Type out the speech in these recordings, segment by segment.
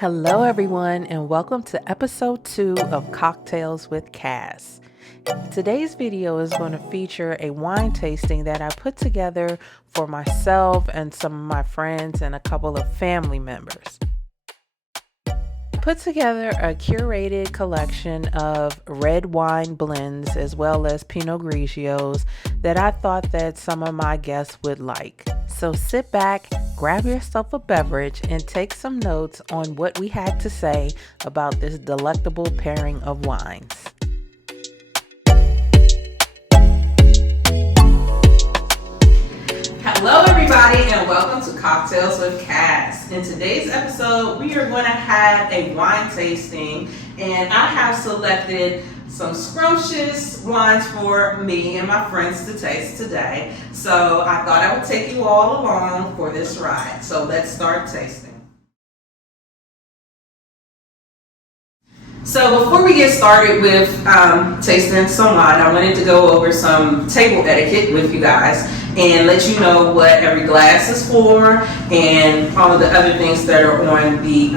Hello everyone and welcome to episode 2 of Cocktails with Cass. Today's video is going to feature a wine tasting that I put together for myself and some of my friends and a couple of family members. Put together a curated collection of red wine blends as well as Pinot Grigios that I thought that some of my guests would like. So sit back, grab yourself a beverage, and take some notes on what we had to say about this delectable pairing of wines. Hello everybody and welcome to Cocktails with Cass. In today's episode we are going to have a wine tasting and I have selected some scrumptious wines for me and my friends to taste today. So I thought I would take you all along for this ride. So let's start tasting. So before we get started with tasting some wine, I wanted to go over some table etiquette with you guys and let you know what every glass is for and all of the other things that are on the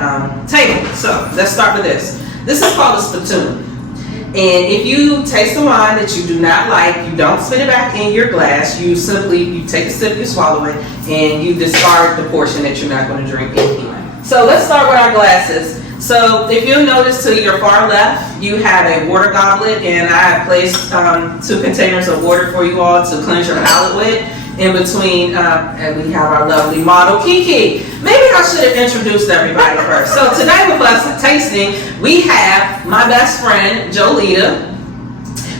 table. So let's start with this. This is called a spittoon. And if you taste a wine that you do not like, you don't spit it back in your glass. You take a sip, you swallow it, and you discard the portion that you're not going to drink anyway. So let's start with our glasses. So if you'll notice to your far left, you have a water goblet, and I have placed 2 containers of water for you all to cleanse your palate with. In between, and we have our lovely model, Kiki. Maybe I should have introduced everybody first. So today with us tasting, we have my best friend, Jolita.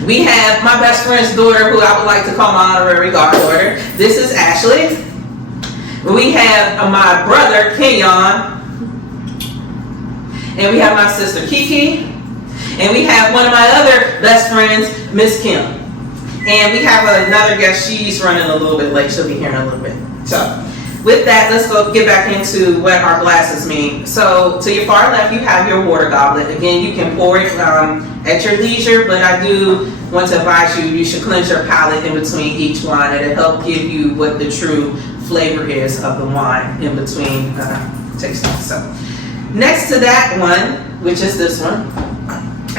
We have my best friend's daughter, who I would like to call my honorary goddaughter. This is Ashley. We have my brother, Kenyon. And we have my sister, Kiki. And we have one of my other best friends, Miss Kim. And we have another guest. She's running a little bit late. She'll be here in a little bit. So with that, let's go get back into what our glasses mean. So to your far left, you have your water goblet. Again, you can pour it at your leisure, but I do want to advise you should cleanse your palate in between each wine. It'll help give you what the true flavor is of the wine in between tasting. So next to that one, which is this one,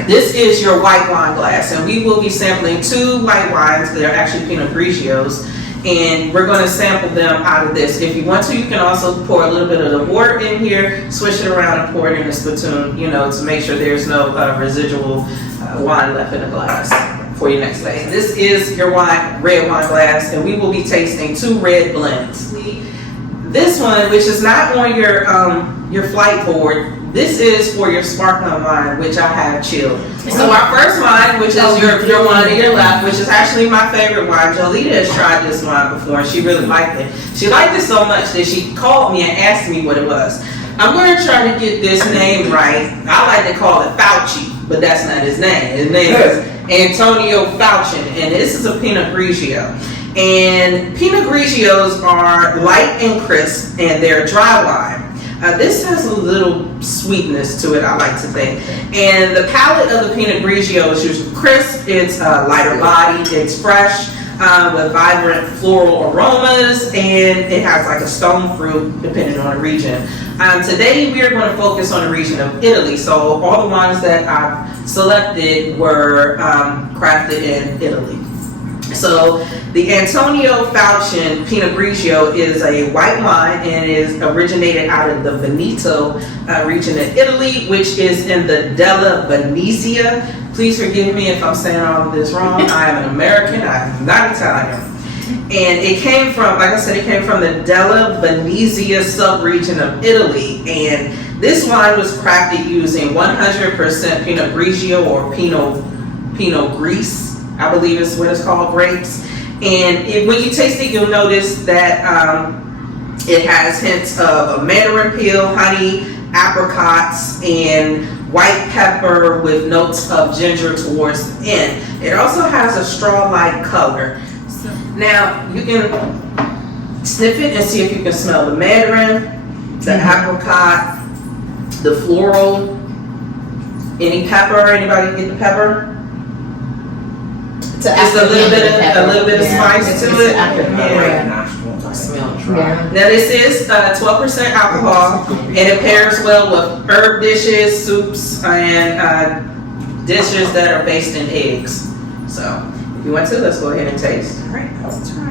this is your white wine glass, and we will be sampling 2 white wines. They're actually Pinot Grigios, and we're going to sample them out of this. If you want to, you can also pour a little bit of the water in here, swish it around, and pour it in the spittoon, to make sure there's no residual wine left in the glass for your next taste. This is your red wine glass, and we will be tasting 2 red blends. This one, which is not on your flight board, this is for your sparkling wine, which I have chilled. So our first wine, which is your wine to your left, which is actually my favorite wine. Jolita has tried this wine before and she really liked it. She liked it so much that she called me and asked me what it was. I'm going to try to get this name right. I like to call it Facchin, but that's not his name. His name is Antonio Facchin, and this is a Pinot Grigio. And Pinot Grigios are light and crisp, and they're dry wine. This has a little sweetness to it, I like to think. And the palate of the Pinot Grigio is usually crisp. It's lighter bodied, it's fresh, with vibrant floral aromas, and it has like a stone fruit depending on the region. Today we are going to focus on the region of Italy. So all the wines that I've selected were crafted in Italy. So the Antonio Facchin Pinot Grigio is a white wine and is originated out of the Veneto region of Italy, which is in the Della Venezia. Please forgive me if I'm saying all of this wrong. I am an American, I'm not Italian. And it came from, like I said, it came from the Della Venezia sub-region of Italy. And this wine was crafted using 100% Pinot Grigio or Pinot Gris, I believe is what it's called, grapes. And when you taste it, you'll notice that it has hints of a mandarin peel, honey, apricots, and white pepper with notes of ginger towards the end. It also has a straw-like color. Now, you can sniff it and see if you can smell the mandarin, the apricot, the floral, any pepper. Anybody get the pepper? Just a little bit of spice to it. Smell dry. Yeah. Now this is 12% alcohol, and it pairs well with herb dishes, soups, and dishes that are based in eggs. So, if you want to, let's go ahead and taste. All right, let's try.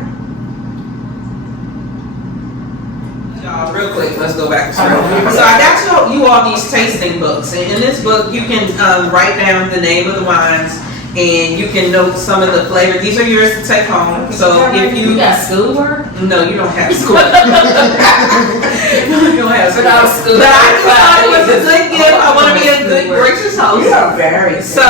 Y'all, real quick, let's go back to script. So I got you all these tasting books, and in this book you can write down the name of the wines, and you can note some of the flavor. These are yours to take home. So if You got schoolwork? no, you don't have school. You don't have school. Without school. But I just thought it was a good gift. I want to be a good, gracious host. You are very. So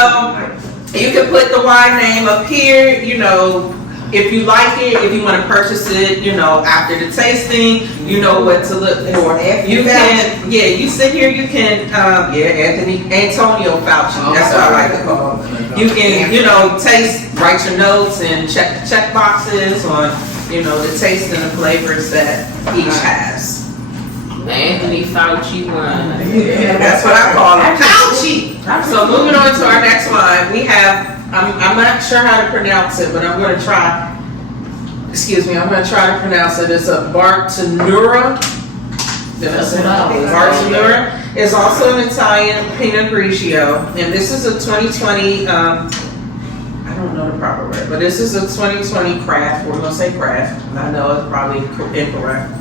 you can put the wine name up here, you know, if you like it, if you want to purchase it, you know, after the tasting, you know what to look for. You can, you sit here, you can, Antonio Facchin, that's what I like to call him. You can, you know, taste, write your notes and check boxes on, you know, the taste and the flavors that each has. Anthony Fauci wine. Yeah, that's what I call it. Fauci! So moving on to our next wine, we have, I'm not sure how to pronounce it, but I'm going to try, I'm going to try to pronounce it. It's a Bartenura. Bartenura is also an Italian Pinot Grigio, and this is a 2020, I don't know the proper word, but this is a 2020 craft. We're going to say craft. I know it's probably incorrect.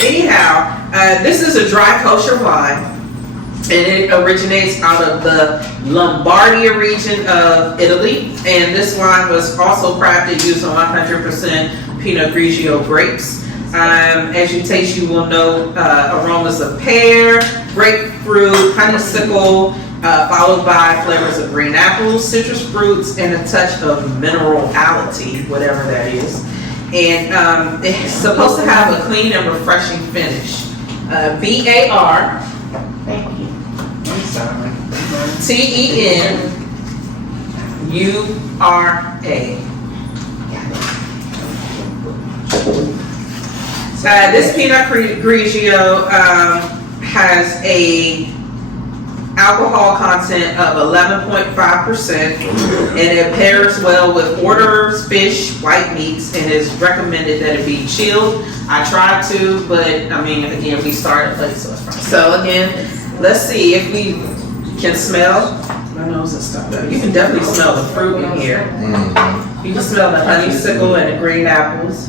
Anyhow, this is a dry kosher wine, and it originates out of the Lombardia region of Italy. And this wine was also crafted using 100% Pinot Grigio grapes. As you taste, you will know aromas of pear, grapefruit, honeysuckle, followed by flavors of green apples, citrus fruits, and a touch of minerality, whatever that is. And it's supposed to have a clean and refreshing finish. BAR. Thank you. I'm sorry. TENURA. This Pinot Grigio has a alcohol content of 11.5%, and it pairs well with hors d'oeuvres, fish, white meats, and is recommended that it be chilled. I tried to, but I mean, again, we started late, so it's fine. So again, let's see if we can smell. My nose is stuck up. You can definitely smell the fruit in here. You can smell the honeysuckle and the green apples.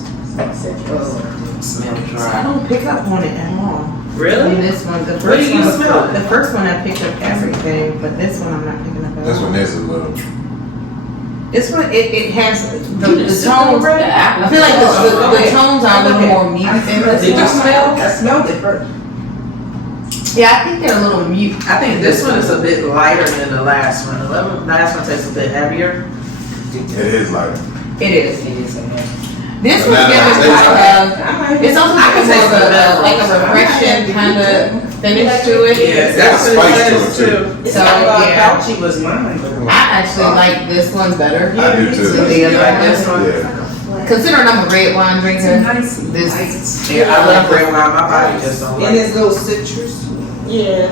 Smell I dry. don't pick up on it at all. Really? This one, the What first do you one, smell? the first one I picked up everything, but this one I'm not picking up at This all. one is a little. This one, it has the tones. The apple. I feel like the tones are a little more mute in this Did you one. smell? I smelled it first. Yeah, I think they're a little mute. I think this one is a bit lighter than the last one. The last one tastes a bit heavier. It is like. It is. It is. This But one now gives that it I it's also I can more taste of the metal. like a refreshing kind of finish to it. Yeah, that's what it says too. So, yeah. Fauci was mine. I actually like this one better. I do too. than the other Like one. this one? Yeah. Considering I'm a red wine drinker, this Yeah, I love red wine. My body just don't like it. it's little citrus. Yeah.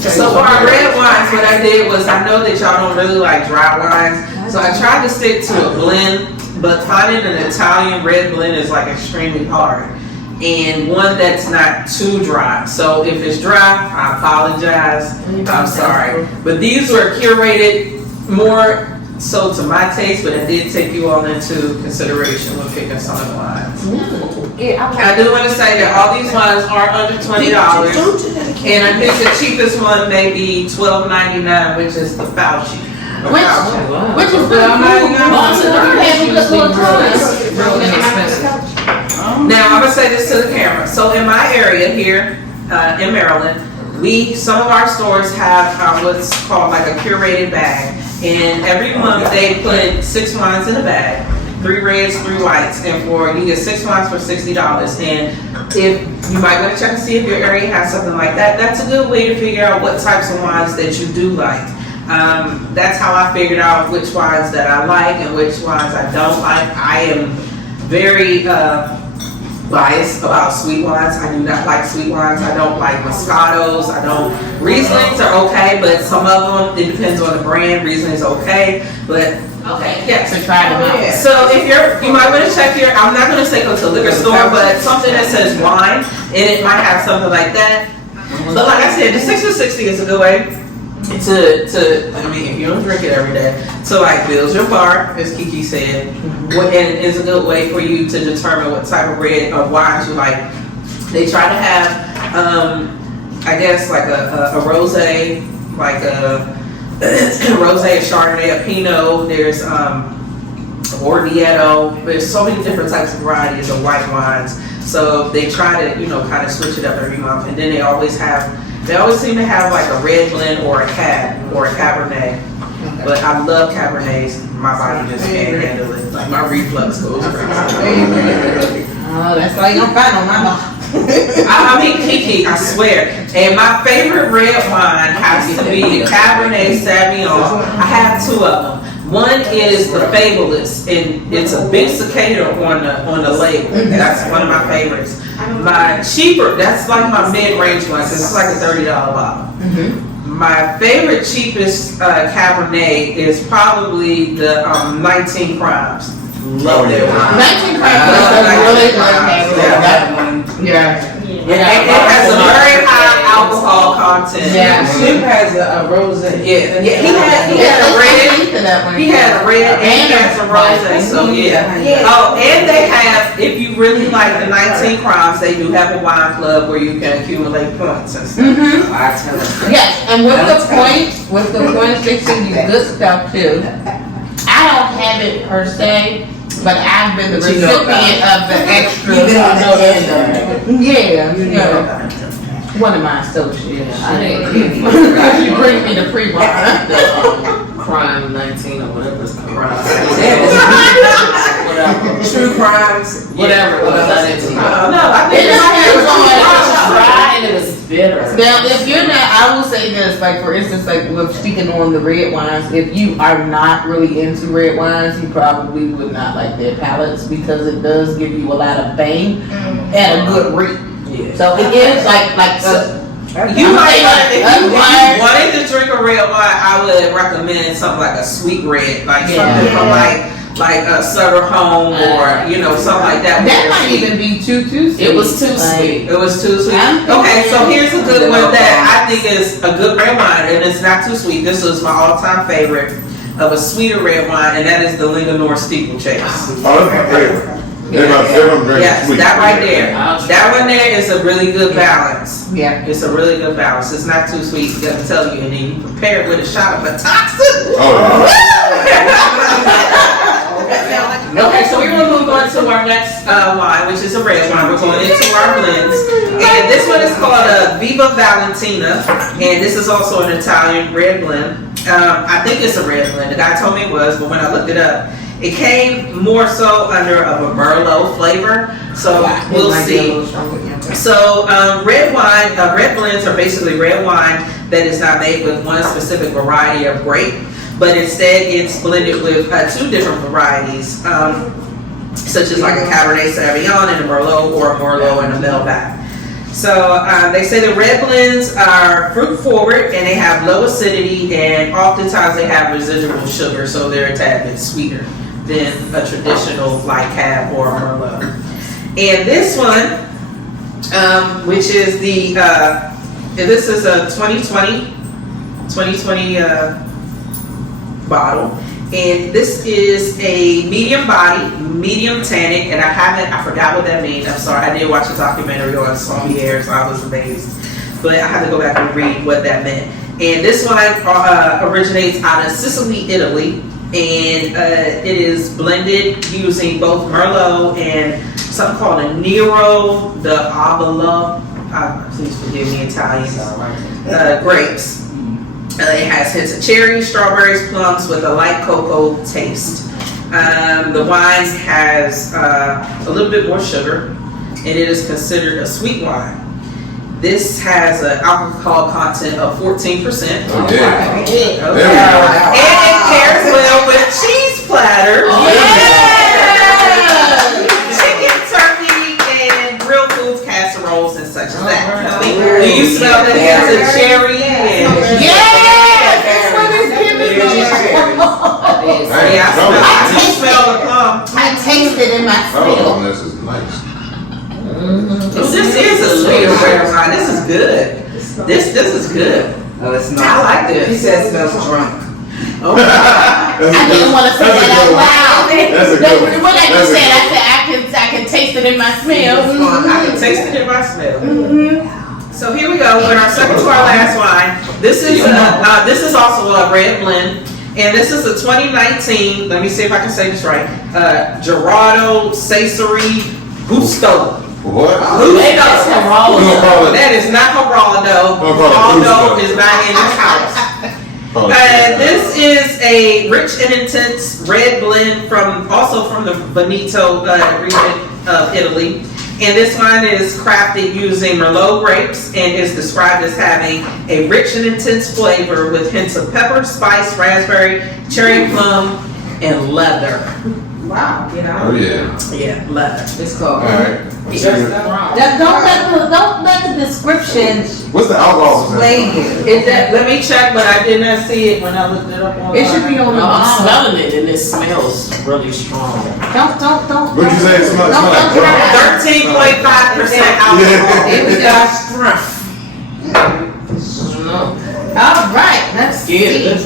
So for our red wines, what I did was, I know that y'all don't really like dry wines, so I tried to stick to a blend, but finding an Italian red blend is like extremely hard. And one that's not too dry. So if it's dry, I apologize. I'm sorry. But these were curated more so to my taste, but I did take you all into consideration when picking some of the wines. I do want to say that all these wines are under $20, and I think the cheapest one may be $12.99, which is the Facchin. which is good. Now I'm gonna say this to the camera. So in my area here in Maryland, some of our stores have what's called like a curated bag, and every month they put 6 wines in a bag. 3 reds, 3 whites, and you get 6 wines for $60. And if you might want to check and see if your area has something like that, that's a good way to figure out what types of wines that you do like. That's how I figured out which wines that I like and which wines I don't like. I am very biased about sweet wines. I do not like sweet wines. I don't like Moscatos. Rieslings are okay, but some of them, it depends on the brand. Riesling is okay, but Okay. Yes. To try them out. So if you might want to check your, I'm not going to say go to a liquor store, but something that says wine, and it might have something like that. But like I said, the 6 for 60 is a good way to I mean, if you don't drink it every day, to like build your bar, as Kiki said, and it's a good way for you to determine what type of red or wines you like. They try to have, I guess like a rosé, like a rosé, a Chardonnay, a Pinot. There's Orvieto. There's so many different types of varieties of white wines. So they try to, kind of switch it up every month. And then they always seem to have like a red blend or a cab or a Cabernet. Okay. But I love Cabernets. My body just can't handle it. Like my reflux goes crazy. Oh, that's all you're gonna find on my bar. I mean, Kiki, I swear. And my favorite red wine has to be the Cabernet Sauvignon. I have two of them. One is the Fabulous, and it's a big cicada on the label. That's one of my favorites. My cheaper, that's like my mid-range one, because it's like a $30 bottle. Mm-hmm. My favorite cheapest Cabernet is probably the 19 Crimes. Love that wine. 19 Crimes is really good. Yeah. It has a very high alcohol content. Yeah, Snoop has a rosé. Yeah, he had a red. He had a red and he had some rosé. So yeah. Oh, and they have, if you really like the 19 Crimes, they do have a wine club where you can accumulate points and stuff. Mm-hmm. I tell you. Yes, and with the points, they send you good stuff too. I don't have it per se, but I've been the recipient of the extra. Yeah. One of my associates. She brings me the pre-wine. Crime 19 or whatever it's called. True crimes. Whatever it was. I didn't know. No, I think It depends on Dry and it was bitter. Now, if you're not, I will say this, like for instance, like with speaking on the red wines, if you are not really into red wines, you probably would not like their palates because it does give you a lot of bang at a good rate. Yeah. So it is like you might if you wanted to drink a red wine, I would recommend something like a sweet red, like something from like a Sutter Home or something like that. That might even be too sweet. It was too sweet. It was too sweet. Okay, so here's a good one that I think is a good red wine, and it's not too sweet. This was my all-time favorite of a sweeter red wine, and that is the Linganore Steeplechase. Oh, that's my favorite. Everyone drinks Yes, sweet. that right there. That one there is a really good balance. Yeah. It's a really good balance. It's not too sweet, I'm gonna tell you, and then you prepare it with a shot of a toxin. Oh, Okay, so we're gonna move on to our next wine, which is a red wine. We're going into our blends, and this one is called a Viva Valentina, and this is also an Italian red blend. I think it's a red blend. The guy told me it was, but when I looked it up, it came more so under of a Merlot flavor. So we'll see. So red wine, red blends are basically red wine that is not made with one specific variety of grape, but instead it's blended with two different varieties, such as like a Cabernet Sauvignon and a Merlot, or a Merlot and a Malbec. So they say the red blends are fruit forward and they have low acidity, and oftentimes they have residual sugar, so they're a tad bit sweeter than a traditional like Cab or Merlot. And this one, which is the this is a 2020 bottle, and this is a medium body, medium tannic, and I forgot what that means. I'm sorry, I did watch a documentary on Sommelier, so I was amazed, but I had to go back and read what that meant. And this one originates out of Sicily, Italy, and it is blended using both Merlot and something called a Nero d'Avola. Please forgive me, Italians. Grapes. It has hints of cherry, strawberries, plums with a light cocoa taste. The wine has a little bit more sugar, and it is considered a sweet wine. This has an alcohol content of 14%. Oh, yeah. Okay. There we go. And it pairs well with cheese platters. Chicken, turkey, and grilled foods, casseroles, and such as that. Do you smell the hints of cherry? And Yes! This one is giving me. Yeah, I can smell the plum. I taste it in my Oh, smell. this is nice. This is a sweeter red wine. This is good. This is good. Oh, it's not. I like He this. said it smells drunk. I didn't want to say that out loud. That's a good one. When I That's just a said, good I can taste it in my smell. I can taste it in my smell. So here we go with our second to our last wine. This is also a red blend, and this is a 2019. Let me see if I can say this right. Justo Cesari Justo. What? Maybe it's Geraldo. We're gonna call it. That is not Geraldo. We're gonna call it Geraldo Justo. is not in this house. Call it. This is a rich and intense red blend also from the Veneto region of Italy. And this wine is crafted using Merlot grapes and is described as having a rich and intense flavor with hints of pepper, spice, raspberry, cherry plum, and leather. Wow, you know. Oh, yeah. Yeah, leather. It's called. Alright. Don't let the description What's the alcohol sway percentage? you. Is that? Let me check, but I did not see it when I looked it up online. It should be on the No, I'm bottom. smelling it and it smells really strong. Don't. What'd you say? It smells like drunk? 13.5% alcohol. It was got strength. All right, let's Get see. it.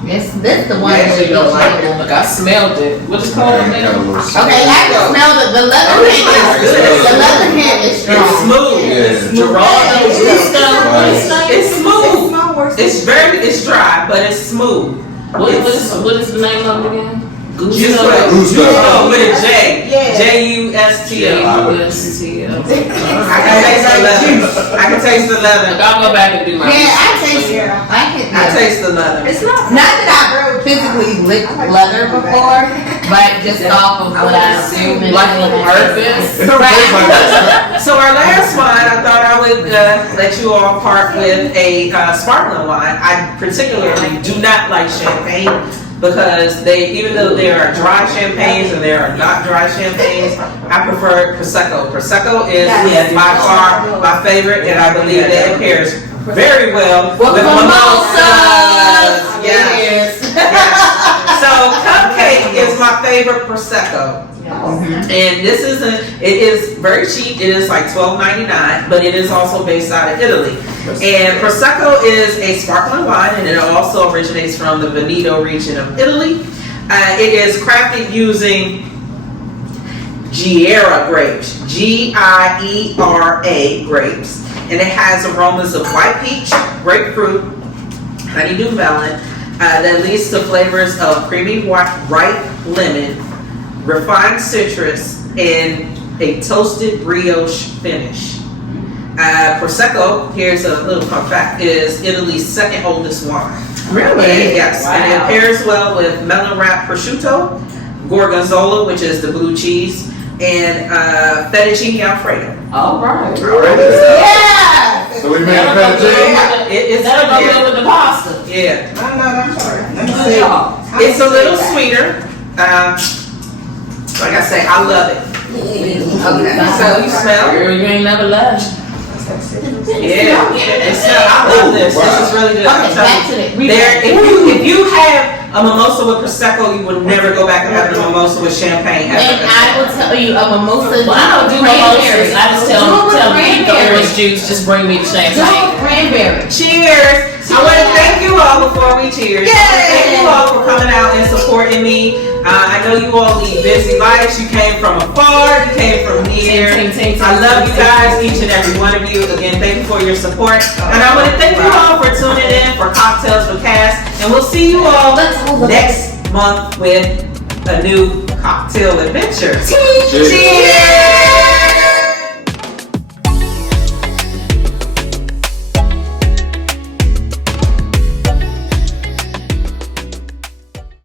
This the one Yeah, that you don't like it. Look, I smelled it. What is it called? Got a little Okay, I can smell the leather Oh, this hint. is good. The leather hint is It's strong. smooth. Yeah. Geraldo Justo. Nice. It's smooth. It's dry, but it's smooth. What is the name of it again? Justo. Justo. Justo with a J. Yeah. J-U-S-T-O. J-U-S-T-O. I can taste the leather. I can taste the Look, leather. I'll go back and do my Yeah, I research. taste it. I taste the leather. It's not. Not that I've physically licked leather before, but just off of what I've seen. Like on purpose. It don't taste like that. So our last wine, I thought I would let you all part with a sparkling wine. I particularly do not like champagne because even though there are dry champagnes and there are not dry champagnes, I prefer Prosecco. Prosecco is by far my favorite, and I believe that it pairs very well with mimosas. Yes. So Cupcake is my favorite Prosecco. And this it is very cheap. It is like $12.99, but it is also based out of Italy. And Prosecco is a sparkling wine, and it also originates from the Veneto region of Italy. It is crafted using Giera grapes, Giera grapes, and it has aromas of white peach, grapefruit, honeydew melon, that leads to flavors of creamy ripe lemon, refined citrus, and a toasted brioche finish. Prosecco, here's a little fun fact, is Italy's second oldest wine. Really? And yes, and it pairs well with melon wrapped prosciutto, gorgonzola, which is the blue cheese, and fettuccine alfredo. All right. Alright. Yeah! So we made a fettuccine. It's That'll go good with the pasta. yeah. I'm sorry. Let me Good see. job. It's a little sweeter. Like I say, I love it. Okay. So you smell? Girl, you ain't never lied. Yeah. I love this. This is really good. I'm Okay, telling back you. to the There, if you have a mimosa with prosecco, you would never go back to having a mimosa with champagne. And I will tell you, a mimosa. Well, I don't do mimosas. I just tell them keep the orange juice, just bring me the champagne. Cranberry. Cheers! I want to thank you all before we cheers. I wanna thank you all for coming out and supporting me. I know you all lead busy lives. You came from afar, you came from near. I love you guys, each and every one of you. Again, thank you for your support. And I want to thank you all for tuning in for Cocktails with Cass. And we'll see you all next month with a new cocktail adventure. Cheers. Cheers!